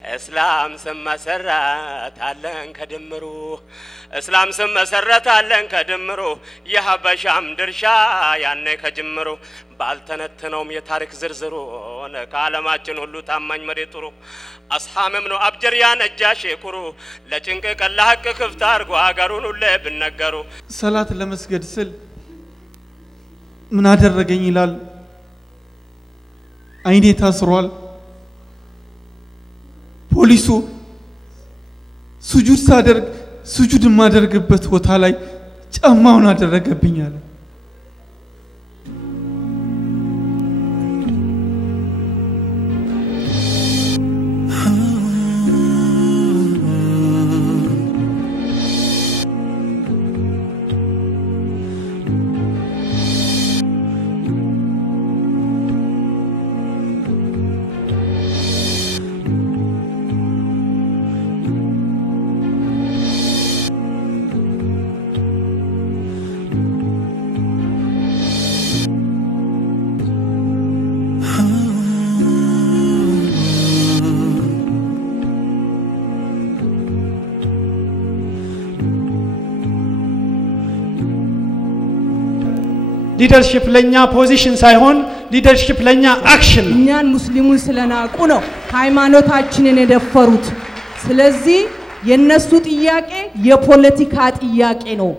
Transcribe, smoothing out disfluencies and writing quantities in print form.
እስላም ስም መሰረት አለን ከድምሩ እስላም ስም መሰረት አለን ከድምሩ የሐበሻም ድርሻ ያኔ ከጅምሩ ባልተነተነውም የታሪክ ዝርዝሩ ከዓለማችን ሁሉ ታማኝ መሪጥሩ አስሐምም ነው አብጀር ያ ነጃሽ ኩሩ ለጭንቅ ቀላቅ ክፍት አርጎ አገሩን ሁሉ ብነገሩ ሰላት ለመስገድ ስል ምን አደረገኝ ይላል አይኔ ታስሯል ፖሊሱ ሱጁድ ሳደርግ ሱጁድ ማደርግበት ቦታ ላይ ጫማውን አደረገብኝ አለ ሊደርሺፕ ለኛ ፖዚሽን ሳይሆን ሊደርሺፕ ለኛ አክሽን እኛን ሙስሊሙን ስለናቁ ነው ሃይማኖታችንን የደፈሩት ስለዚህ የነሱ ጥያቄ የፖለቲካ ጥያቄ ነው